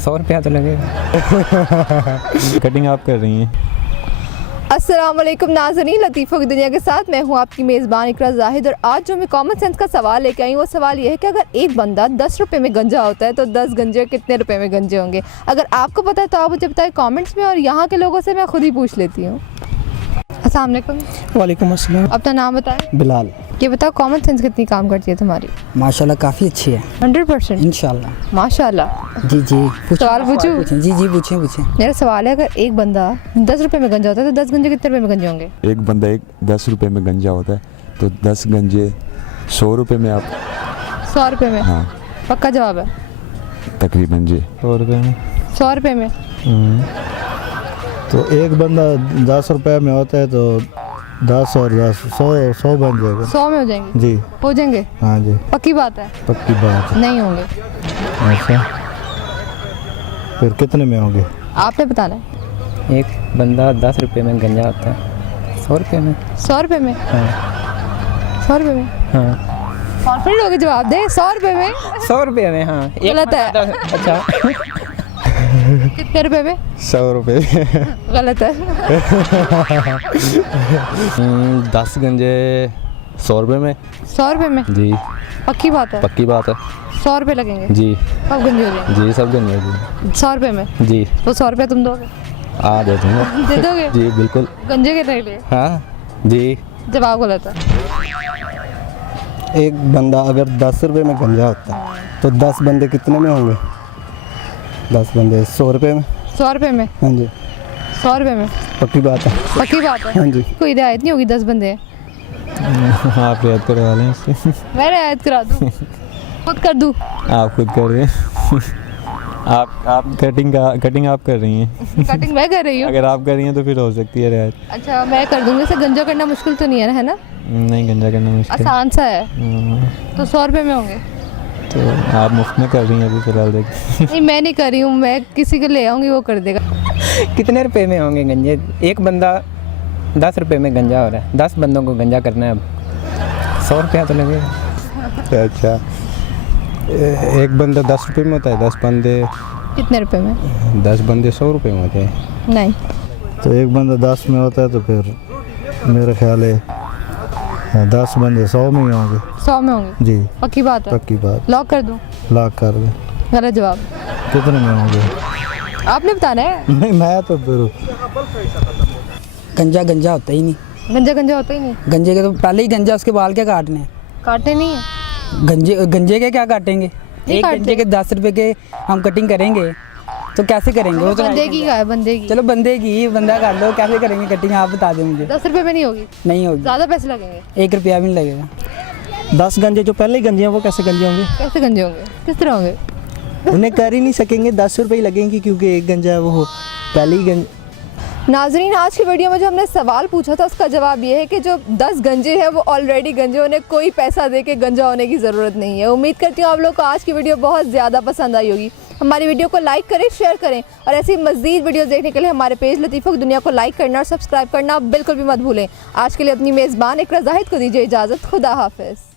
100 रुपया तो लगेगा। कटिंग आप कर रही हैं? अस्सलाम वालेकुम नाज़रीन, लतीफ़ों की दुनिया के साथ मैं हूँ आपकी मेज़बान इकरा जाहिद। और आज जो मैं कॉमन सेंस का सवाल लेके आई हूँ वो सवाल ये है कि अगर एक बंदा 10 रुपये में गंजा होता है तो 10 गंजे कितने रुपए में गंजे होंगे? अगर आपको पता है तो आप मुझे बताएं कमेंट्स में, और यहाँ के लोगों से मैं खुद ही पूछ लेती हूँ। अस्सलाम वालेकुम। वालेकुम अस्सलाम। अपना नाम बताएं। बिलाल। ये बताओ कॉमन सेंस कितनी काम करती है तुम्हारी? माशाल्लाह काफ़ी अच्छी है। 100% इंशाल्लाह। माशाल्लाह। जी जी सवाल पूछूं? जी जी पूछें। मेरा सवाल है, अगर एक बंदा 10 रुपये में गंजा होता है तो 10 गंजे कितने रुपए में गंजे होंगे? एक बंदा 10 रुपए में गंजा होता है तो 10 गंजे 100 रुपए में। आप 100 रुपये में? हाँ, पक्का जवाब है? तकरीबन जी 100 रुपये में। 100 रुपये में? तो एक बंदा 10 रुपये में होता है तो 10 और 10 100 बन जाएगा। 100 में हो जाएंगे? जी हो जाएंगे? हाँ जी, पक्की बात है? पक्की बात है। नहीं होंगे। अच्छा, फिर कितने में होंगे? आपने बताना है। एक बंदा 10 रुपये में गंजा होता है 100 रुपये में। 100 रुपये में? हाँ 100 रुपये में? हाँ कॉन्फिडेंट होकर जवाब दे। 100 रुपये में? 100 रुपये में। हाँ गलत है। अच्छा कितने रुपए में? 100 रुपये। गलत है। 10 गंजे 100 रुपये में। 100 रुपये में? जी पक्की बात है? पक्की बात है 100 रुपये लगेंगे? जी कब गंजे हो जाएंगे? जी, सब गंजे जी। 100 रुपये में? जी तो 100 रुपये तुम दोगे? आ दे दूँगा। दे दोगे? जी बिल्कुल। गंजे कितने लिए? हाँ जी। जवाब गलत है। एक बंदा अगर 10 रुपये में गंजा होता है तो 10 बंदे कितने में होंगे? 10 बंदे 100 रुपये में। 100 रुपये में? हाँ जी 100 रुपये में? पक्की बात है। पक्की बात है? हाँ जी। कोई रियायत नहीं होगी? 10 बंदे हैं। आप याद करवा लें इससे। मैं रियायत करा दूँ? खुद कर दूँ? आप खुद कर रहे हैं। आप कटिंग आप कर रही हैं। कटिंग मैं कर रही हूँ? अगर आप कर रही हैं तो फिर हो सकती है रियायत। अच्छा, मैं कर दूँगी। इसे गंजा करना मुश्किल तो नहीं है ना? नहीं, गंजा करना मुश्किल। आसान सा है। तो 100 रुपये में होंगे? तो आप मुफ्त में कर रही हैं अभी फिलहाल देखिए। नहीं, मैं नहीं कर रही हूँ, मैं किसी को ले आऊँगी, वो कर देगा। कितने रुपए में होंगे गंजे? एक बंदा 10 रुपये में गंजा हो रहा है, 10 बंदों को गंजा करना है, अब 100 रुपया तो लगेगा। अच्छा, एक बंदा 10 रुपये में होता है, 10 बंदे कितने रुपए में? 10 बंदे 100 रुपये में होते हैं। नहीं। तो एक बंदा 10 में होता है तो फिर मेरा ख्याल है 10 बंदे 100 में ही होंगे। 100 में होंगे? जी पक्की बात है? पक्की बात। लॉक कर दूँ? लाख कर दें। गलत जवाब। कितने में होंगे? आपने बताना है। नहीं, मैं तो फिर गंजा गंजा होता ही नहीं। गंजा गंजा होता ही नहीं? गंजे के तो पहले ही गंजा, उसके बाल क्या काटने हैं? काटने नहीं है? गंजे के क्या काटेंगे? एक काटते। गंजे के 10 रुपये के हम कटिंग करेंगे तो कैसे करेंगे? वो तो बंदे की का है? बंदे की? चलो बंदे की बंदा कर लो, कैसे करेंगे कटिंग आप बता दें मुझे। 10 रुपये में नहीं होगी? नहीं होगी। ज़्यादा पैसे लगेंगे? 1 रुपया भी नहीं लगेगा। 10 गंजे जो पहले ही गंजे हैं वो कैसे गंजे होंगे? कैसे गंजे होंगे? किस तरह होंगे? उन्हें कर ही नहीं सकेंगे, 10 रुपये ही लगेंगे क्योंकि एक गंजा है वो पहले ही गंज। नाजरीन, आज की वीडियो में जो हमने सवाल पूछा था उसका जवाब ये है कि जो 10 गंजे हैं वो ऑलरेडी गंजे, उन्हें कोई पैसा दे के गंजा होने की ज़रूरत नहीं है। उम्मीद करती हूँ आप लोग को आज की वीडियो बहुत ज़्यादा पसंद आई होगी। हमारी वीडियो को लाइक करें, शेयर करें, और ऐसी मज़ीद वीडियोस देखने के लिए हमारे पेज लतीफ़ों की दुनिया को लाइक करना और सब्सक्राइब करना बिल्कुल भी मत भूलें। आज के लिए अपनी मेज़बान इकरा जाहिद को दीजिए इजाज़त। खुदा हाफिज़।